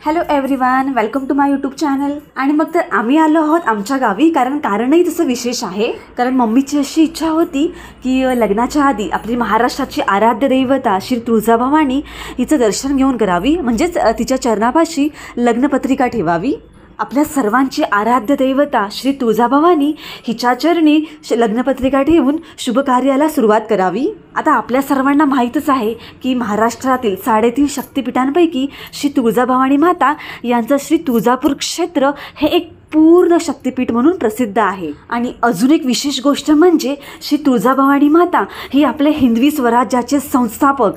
Hello everyone, welcome to my YouTube channel. आणि मग तर आम्ही आलो आहोत आमच्या गावी. कारणही तसं विशेष आहे. कारण मम्मीची अशी इच्छा होती की लग्नाच्या आधी आपली महाराष्ट्राची आराध्य दैवता श्री तुळजाभवानी हिचं दर्शन घेऊन करावी, म्हणजेच तिच्या चरणापाशी लग्नपत्रिका ठेवावी. आपल्या सर्वांची आराध्य दैवता श्री तुळजाभवानी हिच्या चरणी लग्नपत्रिका ठेवून शुभ कार्याला सुरुवात करावी. आता आपल्या सर्वांना माहीतच आहे की महाराष्ट्रातील 3.5 शक्तिपीठांपैकी श्री तुळजाभवानी माता यांचं श्री तुळजापूर क्षेत्र हे एक पूर्ण शक्तिपीठ म्हणून प्रसिद्ध आहे. आणि अजून एक विशेष गोष्ट म्हणजे श्री तुळजाभवानी माता ही आपले हिंदवी स्वराज्याचे संस्थापक,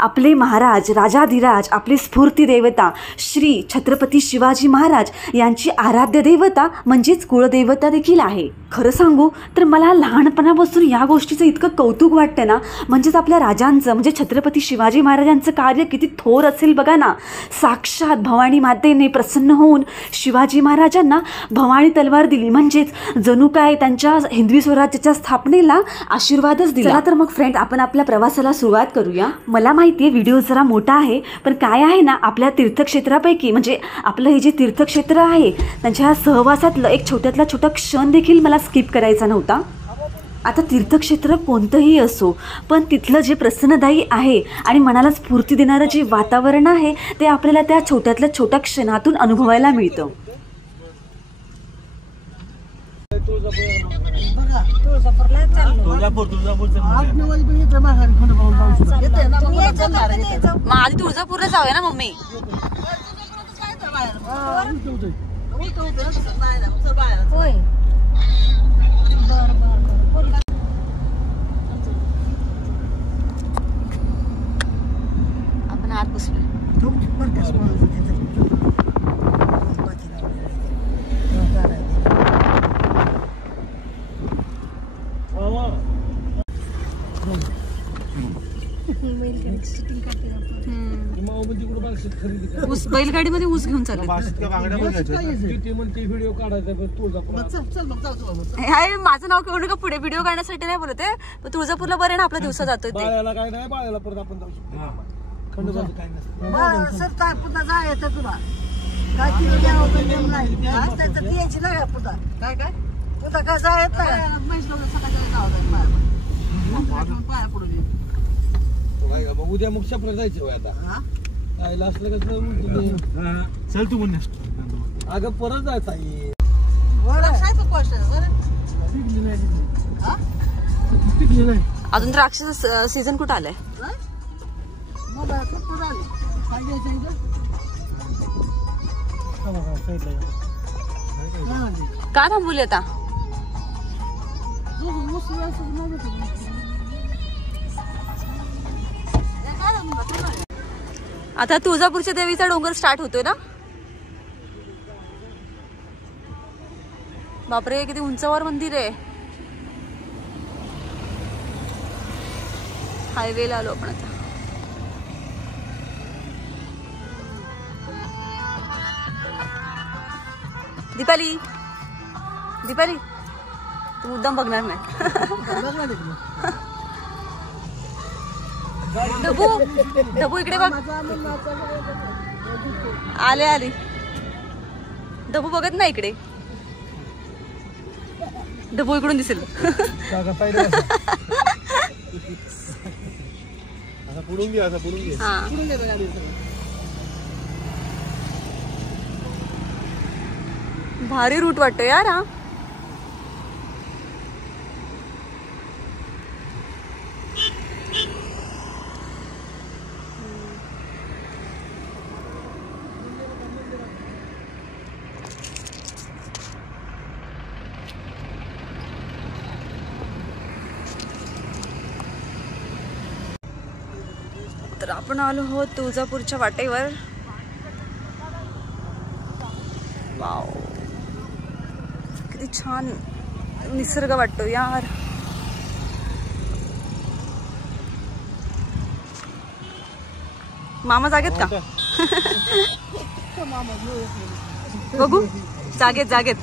आपले महाराज राजाधिराज, आपले स्फूर्ती देवता श्री छत्रपती शिवाजी महाराज यांची आराध्य देवता म्हणजेच कुळदेवता देखील आहे. खरं सांगू तर मला लहानपणापासून या गोष्टीचं इतकं कौतुक वाटतं ना. म्हणजेच आपल्या राजांचं म्हणजे छत्रपती शिवाजी महाराजांचं कार्य किती थोर असेल बघा ना. साक्षात भवानी मातेने प्रसन्न होऊन शिवाजी महाराजांना भवानी तलवार दिली, म्हणजेच जणू काय त्यांच्या हिंदवी स्वराज्याच्या स्थापनेला आशीर्वादच दिला. चला तर मग फ्रेंड, आपण आपल्या प्रवासाला सुरुवात करूया. मला माहिती आहे व्हिडिओ जरा मोठा आहे, पण काय आहे ना, आपल्या तीर्थक्षेत्रापैकी म्हणजे आपलं हे जे तीर्थक्षेत्र आहे त्यांच्या सहवासातलं एक छोट्यातला छोटा क्षण देखील मला स्किप करायचा नव्हता. आता तीर्थक्षेत्र कोणतंही असो, पण तिथलं जे प्रसन्नदायी आहे आणि मनाला स्फूर्ती देणारं जे वातावरण आहे ते आपल्याला त्या छोट्यातल्या छोट्या क्षणातून अनुभवायला मिळतं. आधी तुळजापूरला जाऊया ना मम्मी. आपण आत बसलो. ऊस बैलगाडीमध्ये ऊस घेऊन चालले. माझं नाव घेऊन का पुढे व्हिडिओ काढण्यासाठी नाही बोलत आहे, पण तुळजापूरला बरं ना आपला दिवसा जातोय ते. उद्या मग शपथ जायचं आता. आईला असलं कसं चल तू म्हण. अगं परत जायचं आहे. अजून द्राक्ष सीझन कुठं आलंय? का थांबवली आता? आता तुळजापूरच्या देवीचा डोंगर स्टार्ट होतोय ना. बापरे, किती उंचावर मंदिर आहे. हायवेला आलो आपण आता. दीपाली दीपाली तू मुद्दाम बघणार नाही. डबू डबू इकडे बघ. आले आले. डबू बघत नाही इकडे. डबू इकडून दिसेल. भारी रूट वाटतो यार हा. तर आपण आलो आहोत तुळजापूरच्या वाटेवर. वाव, किती छान निसर्ग वाटतो यार. मामा जागेत का? बघू. जागेत जागेत.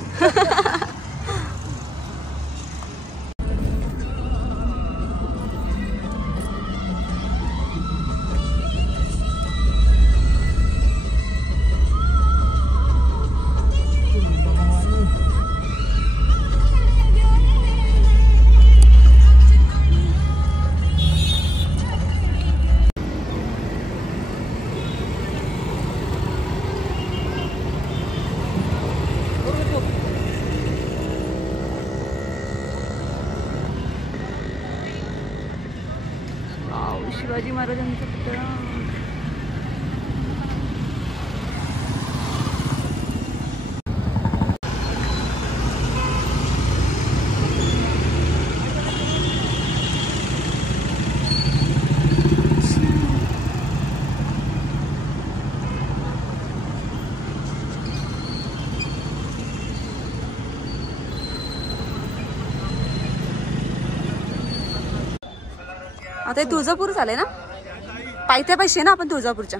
शिवाजी महाराजांचा पुतळा. आता हे तुळजापूर झालंय ना, पायथ्यापाशी आहे ना आपण तुळजापूरच्या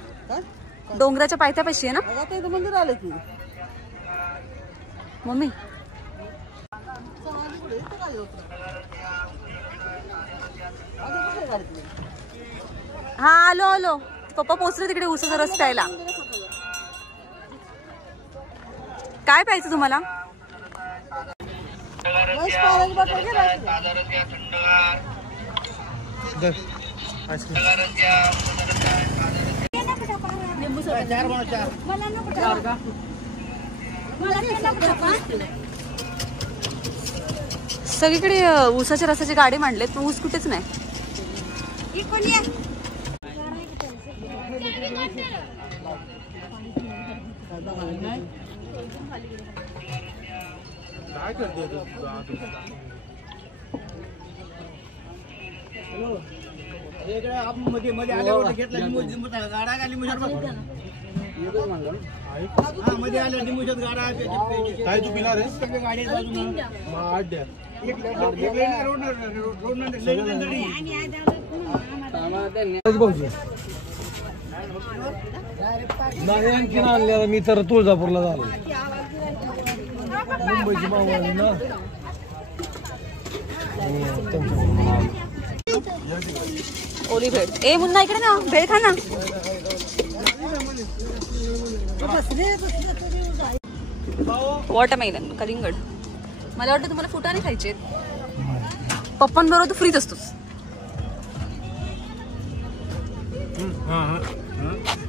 डोंगराच्या पायथ्यापाशी आहे ना. मंदिर आलं की मम्मी हा आलो आलो. पप्पा पोचले तिकडे उसाचा रस प्यायला. काय प्यायचं तुम्हाला? सगळीकडे ऊसाच्या रसाची गाडी मांडलेत पण ऊस कुठेच नाही. मध्ये आल्यावर घेतला गाडा आली मध्ये आल्या लिंबूच्यात गाडा काय तू पिणार आहेस गाडी नाही आणखी आणल्या. मी तर तुळजापूरला झालो. मुंबईची मावळी ना ओली भेळ. ए मुन्ना इकडे ना, भेळ खा ना. वॉटरमेलन कलिंगड. मला वाटतं तुम्हाला फुटाणे खायचे. पप्पांबरोबर तू फ्रीच असतोस.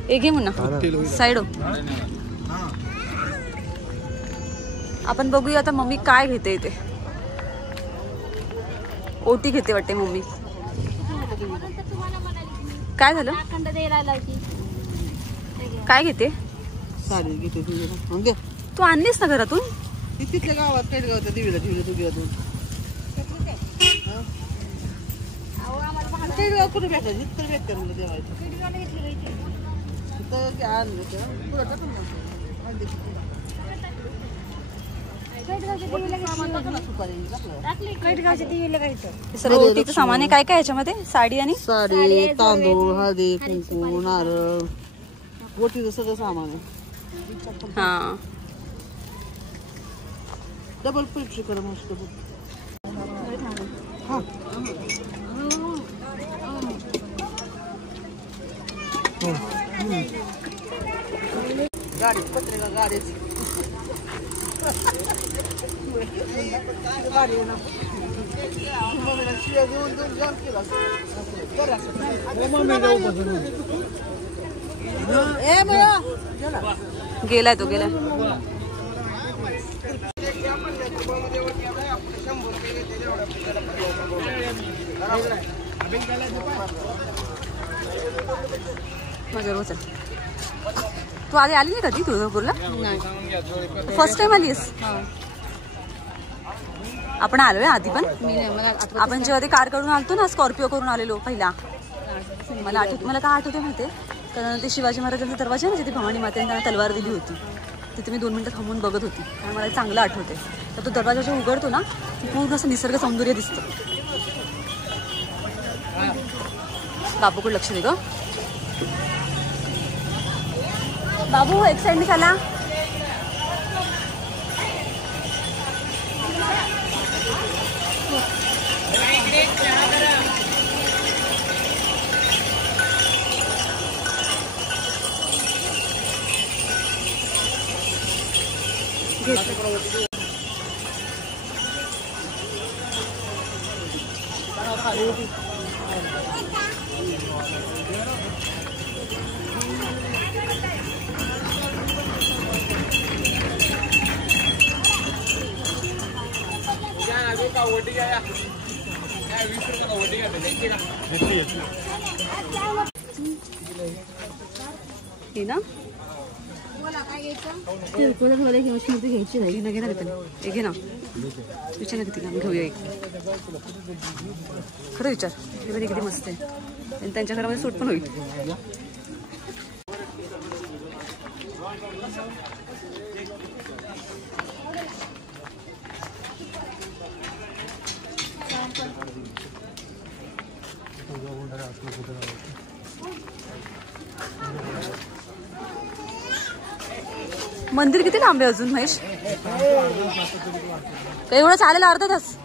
एक घे मुन्ना साईड. आपण बघूया आता मम्मी काय घेते इथे. ओटी घेते वाटते मम्मी. काय झालं? काय घेते? साडी घेते. तू आणलीस ना घरातून? तिथल्या गावात काही गावात दिवीला दिवीला कुठे भेटायची तर भेटते मला देवायचं. सर्व ओटीचं सामान आहे. काय काय याच्यामध्ये? साडी आणि साडी, तांदूळ, हळदी, कुंकू, नारळ, ओटीचं सगळं सामान आहे. हा डबल पीठ कर मस्त. गाडी पत्रिका गाडीच गेलाय तो गेलाय. माझ्या तू आधी आली नाही कधी तुळजापूरला? फर्स्ट टाइम आलीस? आपण आलोय आधी पण. आपण जेव्हा ते कार कडून आलतो ना, स्कॉर्पिओ करून आलेलो पहिला. मला आठवत. मला काय आठवते माहितीये? कारण ते शिवाजी महाराजांचा दरवाजा ना, जिथे भवानी मातेने त्यांना तलवार दिली होती, तिथे मी 2 मिनिटं थांबून बघत होती. आणि मला चांगलं आठवते. तर तो दरवाजा जेव्हा उघडतो ना, पूर्ण असं निसर्ग सौंदर्य दिसतं. बाबूकडे लक्ष दे ग. बाबू एक साईडने चला. हे ना किरकोळ थोडे घ्यायची नव्हती, घ्यायची नाही. घे ना ते घे ना, विचार ना किती आम्ही घेऊया एक. खरं विचार किती मस्त आहे आणि त्यांच्या घरामध्ये सूट पण होईल. मंदिर किती लांब आहे अजून महेश? एवढं चालेल अर्धा तास.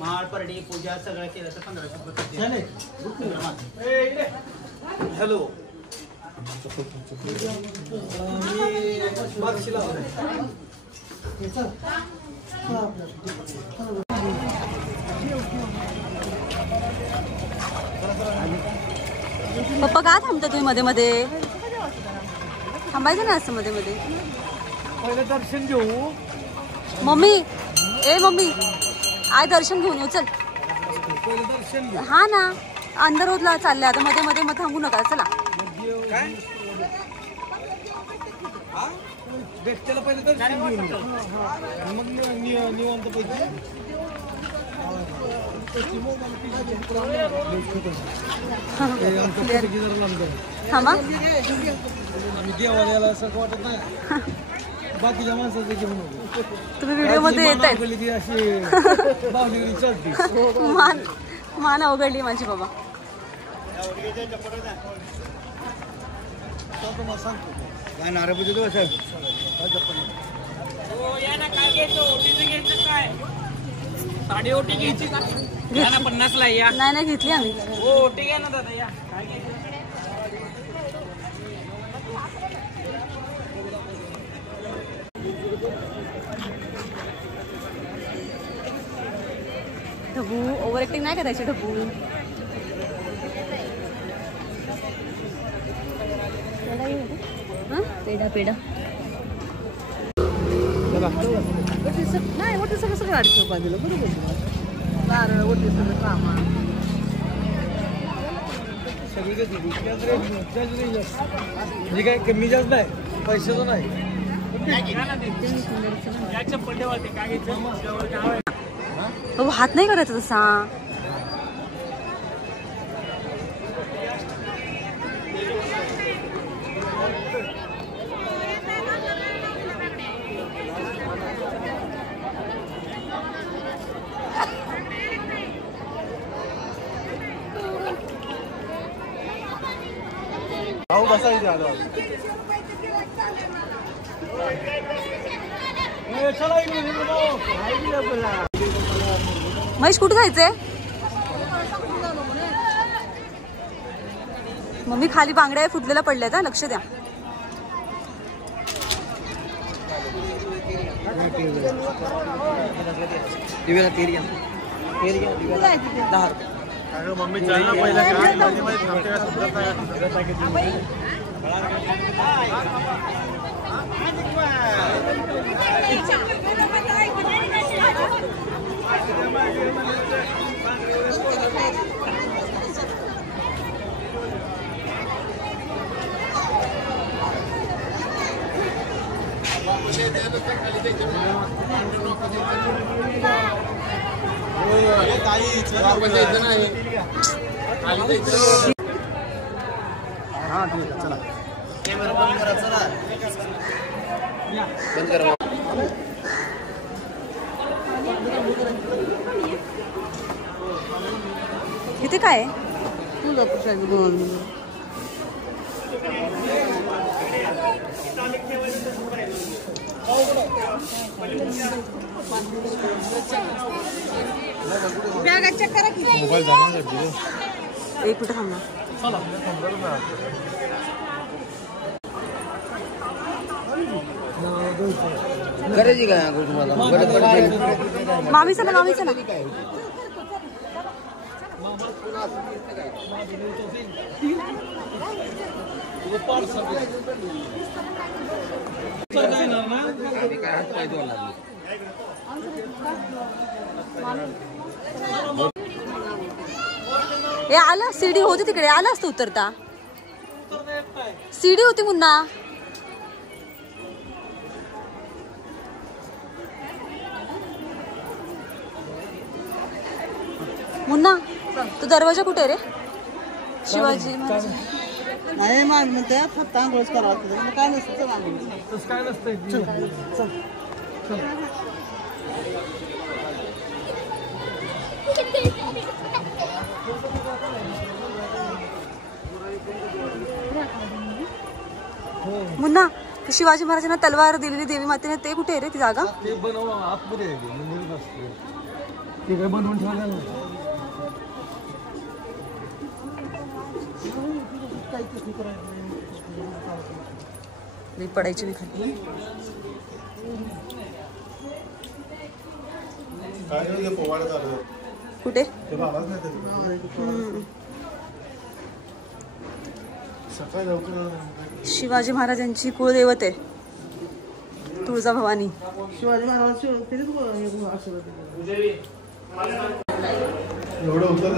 महाळपर्डी पूजा सगळं केलं तर 1500 हॅलो पप्पा का थांबता तुम्ही मध्ये मध्ये? थांबायचं ना असं मध्ये मध्ये. पहिलं दर्शन घेऊ. मम्मी ए मम्मी आय दर्शन घेऊन येऊ चल. पहिलं दर्शन घेऊ. हा ना अंदर होतला चालले आता मध्ये मध्ये मग थांबू नका चला. काय त्याला पहिलं दर्शन घेऊन मग निवांत पैकी थांबा आम्ही देवाला असं वाटत नाही. बाकीच्या माणसाचं घेऊन तुम्ही व्हिडिओ मध्ये येत आहेत. अशी बाहुली चढते. मान अवघडली माझी बाबा. सांगतो काय नारळ देतो सर. साडी ओटी घ्यायची का? 50 ला या. नाही घेतली आम्ही. हो ओटी घ्या ना दादा या. ढबू ओव्हर ऍक्टिंग नाही करायची. ढबू पेढा पेढा नाही मोठे सगळं सगळं अडीचशे रुपये दिलं बरोबर. म्हणजे काय कमी जास्त नाही पैशाचं नाही. हात नाही करायचा तसा. महेश कुठे जायचंय? मम्मी खाली बांगड्या फुटलेल्या पडल्यात हा, लक्ष द्या. मम्मी हा ठीक आहे चला. कॅमेरा बंद करा चला. बंद करा. इथे काय एक कुठे थांबणार? करायची काय तुम्हाला? मामी चला मामी चला. हे आला सीडी होती तिकडे आला असतो उतरता सीडी होती मुन्ना मुन्ना तो दरवाजा कुठे रे शिवाजी महाराज नाही म्हणते फक्त आंघोळच करावं काय नसतं तसं काय नसतं मुन्ना शिवाजी महाराजांना तलवार दिलेली देवी मातेने ते कुठे आहे रे ती जागा ते बनव आतमध्ये आहे मंदिरात असते ते काय बनवून ठेवलं मी पडायची मी खाली कुठे शिवाजी महाराजांची कुळदैवत आहे तुळजाभवानी शिवाजी महाराज एवढं उत्तर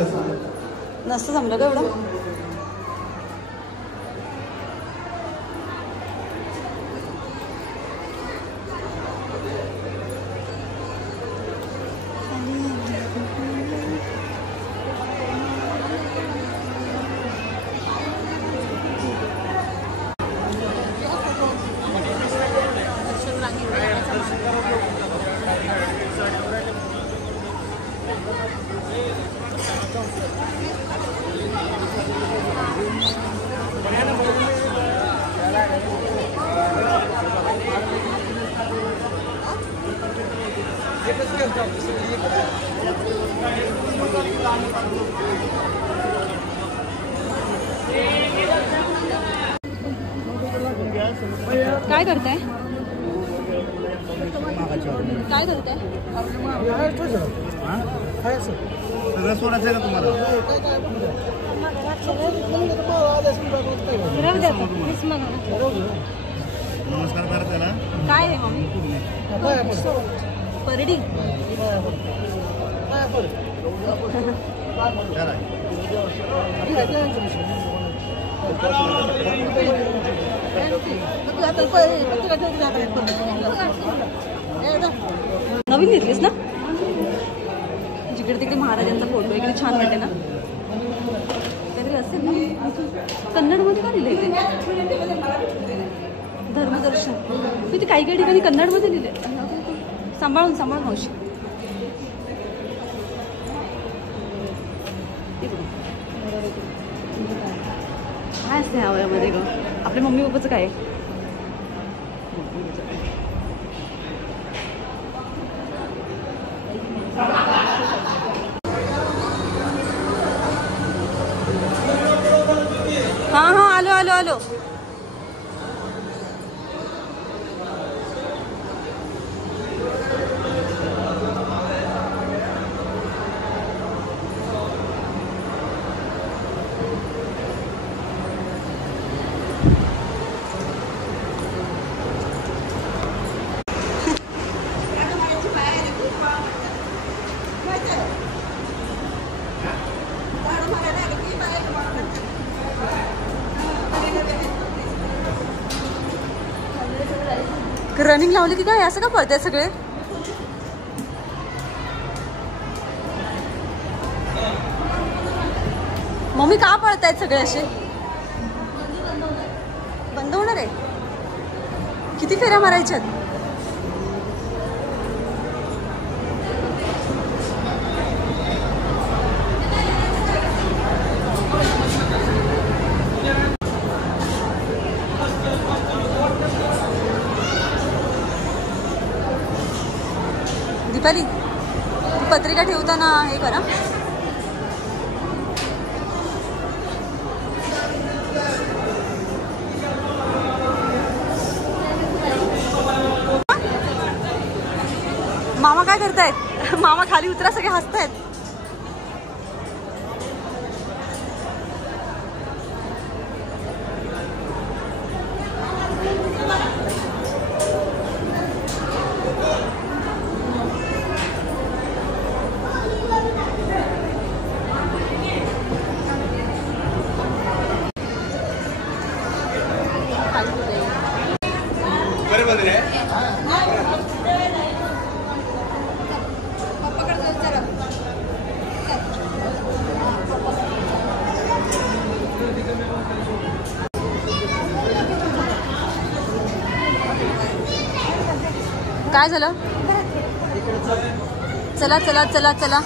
नसतं जमलं का एवढं काय करताय काय करताय सगळं सोडायचं आहे का तुम्हाला नमस्कार करा त्याला काय आहे मम्मी परडी नवीन घेतलीस ना जिकडे तिकडे महाराजांचा फोटो इकडे छान वाटते ना काहीतरी असेल ना कन्नडमध्ये का लिहिलंय ते धर्मदर्शन मी ते काही काही ठिकाणी कन्नडमध्ये लिहिले सांभाळून सांभाळून मावशी काय असते ह्या वयामध्ये ग आपल्या मम्मी पप्पाचं काय हाँ हाँ आलो आलो आलो रनिंग लावली की काय असं का पळताय सगळे मम्मी का पळतायत सगळे असे बंद होणार आहे किती फेऱ्या मारायच्यात दीपाली पत्रिका ठेवताना हे करा मामा काय करतायत मामा खाली उतरा सगळे हसतायत काय झालं? चला चला चला चला.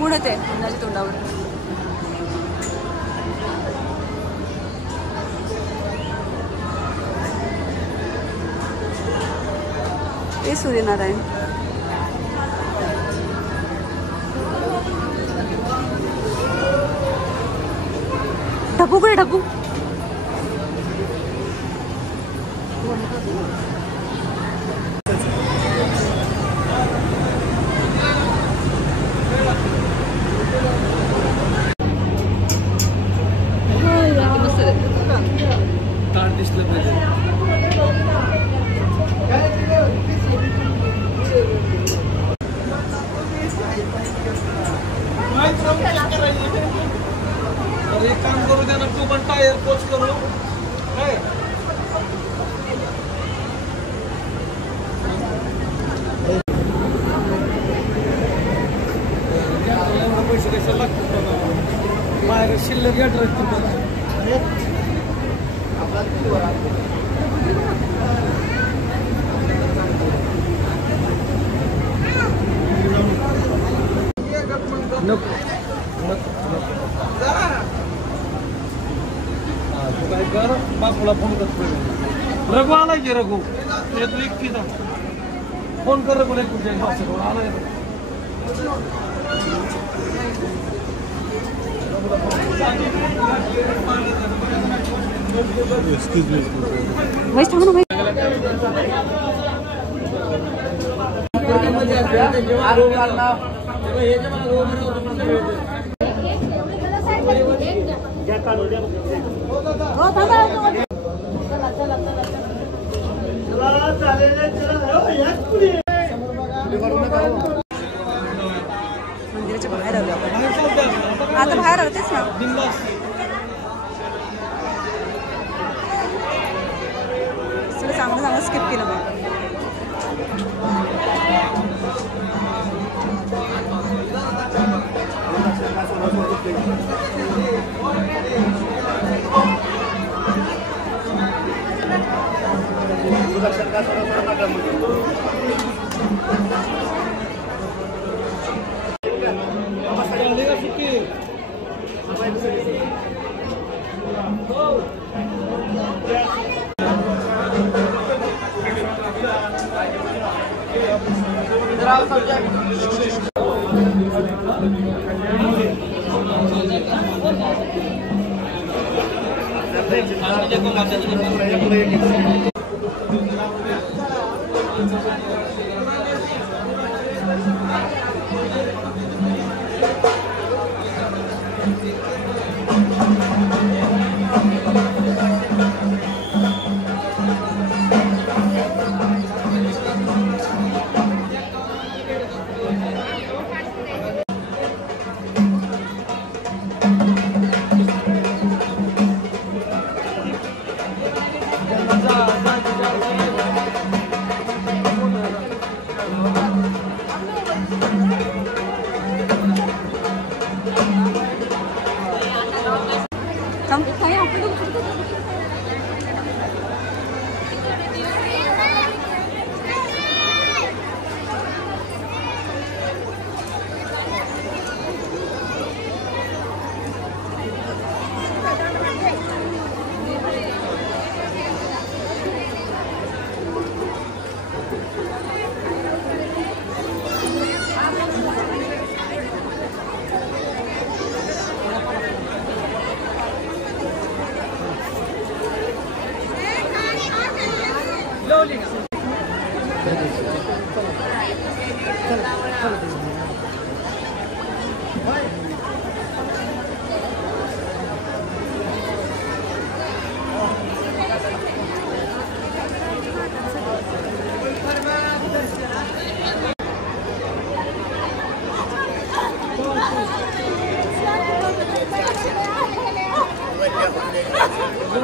ऊन येते उन्हाच्या तोंडावर. हे सूर्यनारायण. ढबू कडे ढबू. ताट दिसलं पाहिजे. एक काम करू द्या ना, तू पण टायर पोच करू काय. पैसे कशाला लागतात बाहेर शिल्लक घ्या ट्रक. काय कर बापूला फोन करतो. रघु आलाय की रघु तू एकटीचा फोन कर. रघु कुठे आलाय. Excuse me. वैस थांब ना. मंदिराच्या बाहेर आलो आपण. आता बाहेर आलो तेच ना. सगळं चांगलं चांगलं स्किप केलं मग.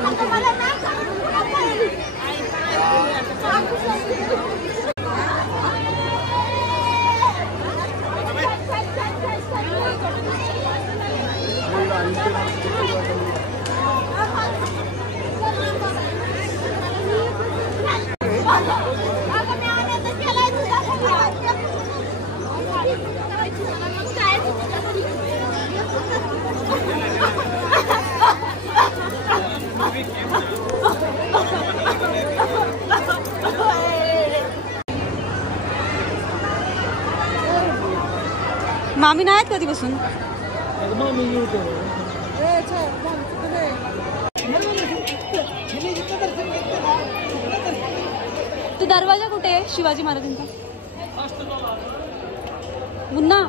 Thank you. मामी नाही आहेत कधीपासून. मामी येतो. तो दरवाजा कुठे आहे शिवाजी महाराजांचा? मुन्ना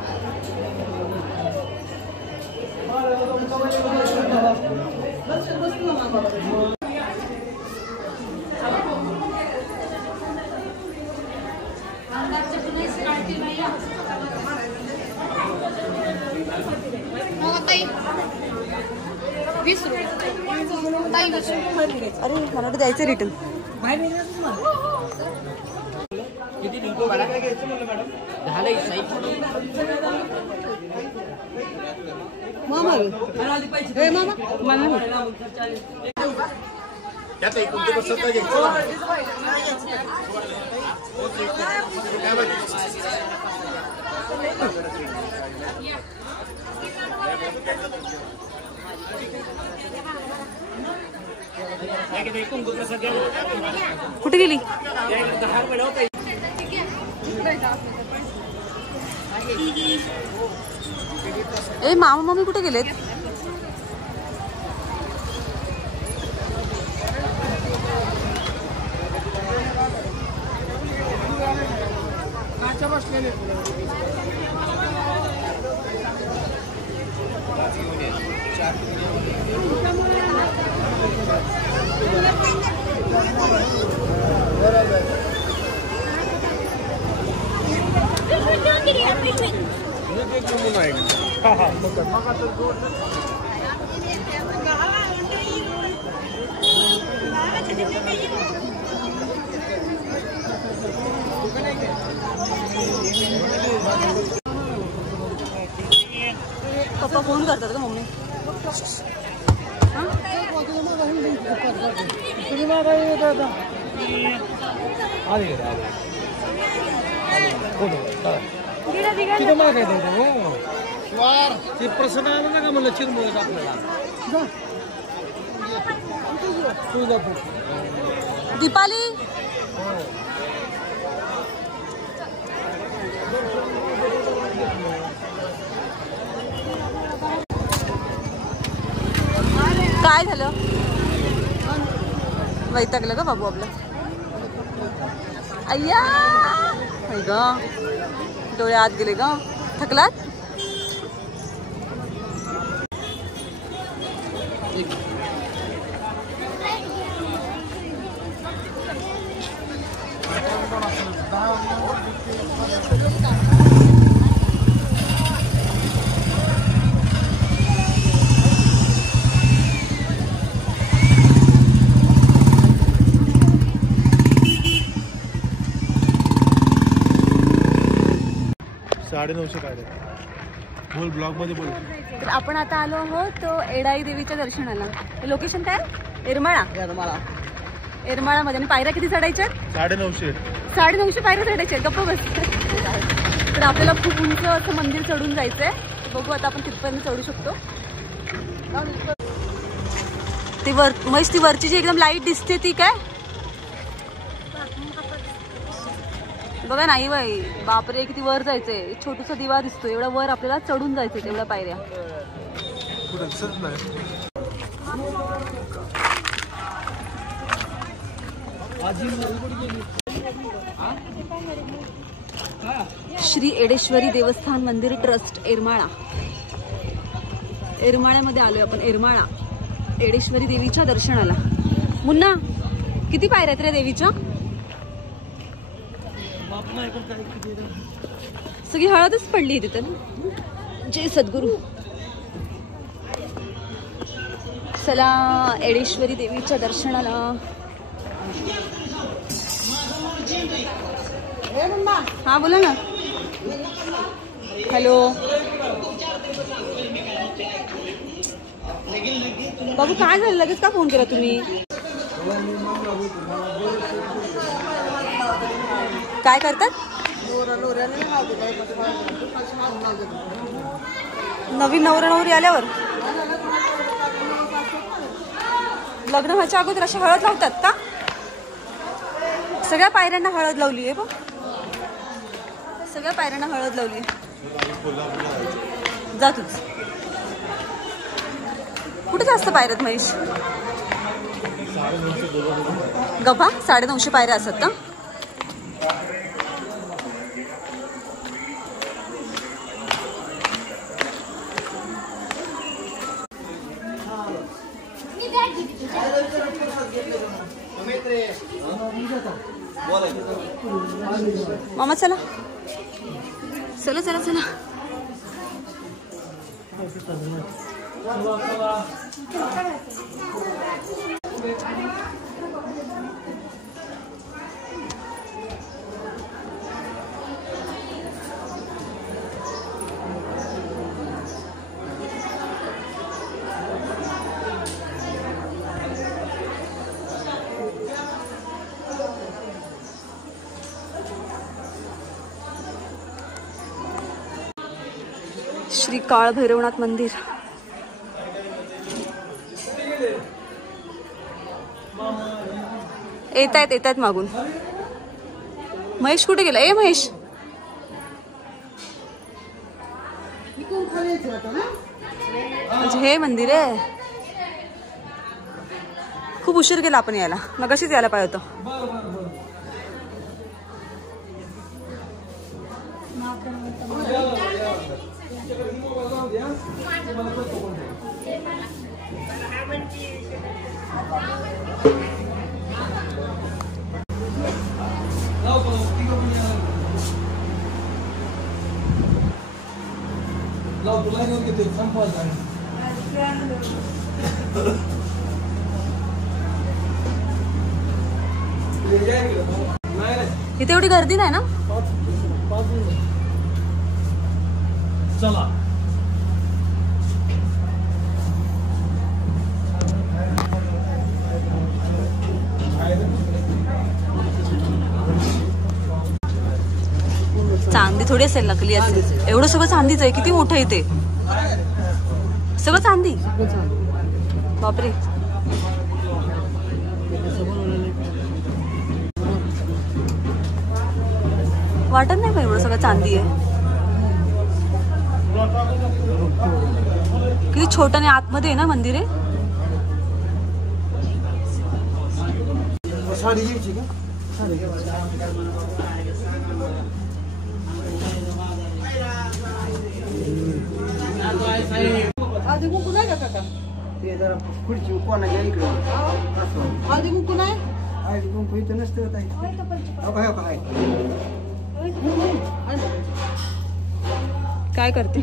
अरे मला द्यायचं रिटर्न. किती लिंको मला काय घ्यायचं म्हणलं मॅडम? 10 साईज मामा ए मामा मला त्यात एक तुमच्या स्वतः घ्यायचं. कुठे गेली? ए मामा मम्मी कुठे गेलेत? पप्पा फोन करतात का मम्मी? ते प्रसन्न आलं ना का म्हणलं चिरमुळे आपल्याला दीपाली काय झालं? वैतागलं का बाबू आपलं? अय्या ग डोळे आत गेले ग. थकलात? बोल ब्लॉग मध्ये बोल. तर आपण आता आलो आहोत एडाई देवीच्या दर्शनाला. लोकेशन काय? एरमाळा. एरमाळामध्ये. आणि पायऱ्या किती चढायच्या? 950 पायऱ्या चढायच्या. गप्प बस. तर आपल्याला खूप उंच असं मंदिर चढून जायचंय. बघू आता आपण तिथपर्यंत चढू शकतो. ती ती वरची जी एकदम लाईट दिसते ती काय? बघा नाही बाई, बापरे किती वर जायचंय. छोटूसा दिवा दिसतो, एवढा वर आपल्याला चढून जायचंय तेवढ्या पायऱ्या. श्री एडेश्वरी देवस्थान मंदिर ट्रस्ट एरमाळा. एरमाळ्यामध्ये आलोय आपण. एरमाळा एडेश्वरी देवीच्या दर्शनाला. मुन्ना किती पायऱ्या आहेत रे देवीच्या? सगळी हळदच पडली तिथे ना. जय सद्गुरू. चला एडेश्वरी देवीच्या दर्शनाला. हा बोला ना. हॅलो बाबू काय झालं? लगेच का फोन केला तुम्ही? काय करतात? नवीन नवरा नवरी आल्यावर लग्न व्हायच्या अगोदर अशी हळद लावतात का? सगळ्या पायऱ्यांना हळद लावली आहे बघ. सगळ्या पायऱ्यांना हळद लावली आहे. जा तूच. कुठे जास्त पायऱ्यात महेश? गप्पा 950 पायऱ्या असतात का? मामा चला चला चला चला. श्री काळ भैरवनाथ मंदिर. येत आहेत मागून. महेश कुठे गेला? ए महेश, म्हणजे हे मंदिर आहे. खूप उशीर केला आपण यायला, मग अशीच यायला पाहिजे होतं. इथे एवढी गर्दी नाही ना? चला चांदी थोडी असेल, नकली असेल. एवढं सगळं चांदीच आहे. किती मोठं इथे सगळं चांदी. बापरे. वाटत नाही पण एवढं सगळं चांदी आहे. किती छोटं आणि आतमध्ये आहे ना मंदिर आहे. हळदी कुंकू नाही का काका? ते जरा खुर्ची कोणाच्या इकडे हळदी कुंकू नाही? हळदी कुंकू इथं नसतं ताई. काय काय करते?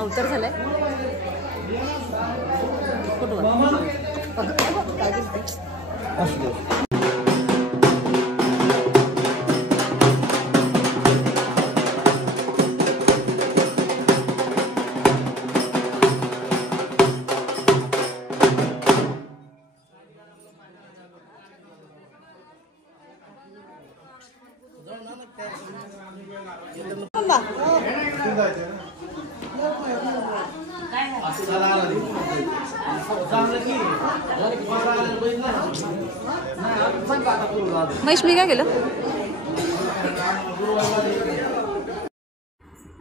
अवतार झालाय. महेश मी काय केलं?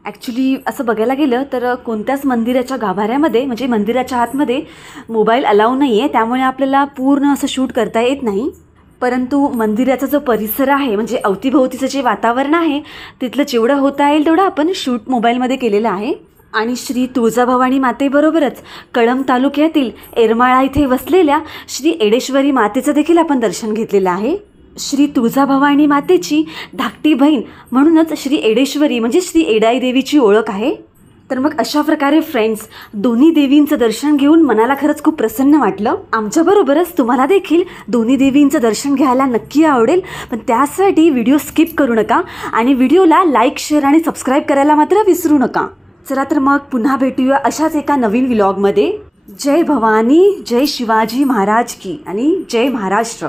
ॲक्च्युली असं बघायला गेलं तर कोणत्याच मंदिराच्या गाभाऱ्यामध्ये म्हणजे मंदिराच्या आतमध्ये मोबाईल अलाव नाही आहे, त्यामुळे आपल्याला पूर्ण असं शूट करता येत नाही. परंतु मंदिराचा जो परिसर आहे म्हणजे अवतीभोवतीचं जे वातावरण आहे तिथलं जेवढं होता येईल तेवढं आपण शूट मोबाईलमध्ये केलेलं आहे. आणि श्री तुळजाभवानी मातेबरोबरच कळंब तालुक्यातील एरमाळा इथे वसलेल्या श्री एडेश्वरी मातेचं देखील आपण दर्शन घेतलेलं आहे. श्री तुळजाभवानी मातेची धाकटी बहीण म्हणूनच श्री एडेश्वरी म्हणजे श्री एडाई देवीची ओळख आहे. तर मग अशा प्रकारे फ्रेंड्स दोन्ही देवींचं दर्शन घेऊन मनाला खरंच खूप प्रसन्न वाटलं. आमच्याबरोबरच तुम्हाला देखील दोन्ही देवींचं दर्शन घ्यायला नक्की आवडेल, पण त्यासाठी व्हिडिओ स्किप करू नका आणि व्हिडिओला लाईक, शेअर आणि सबस्क्राईब करायला मात्र विसरू नका. चला तर मग पुन्हा भेटूया अशाच एका नवीन व्लॉगमध्ये. जय भवानी, जय शिवाजी महाराज की आणि जय महाराष्ट्र.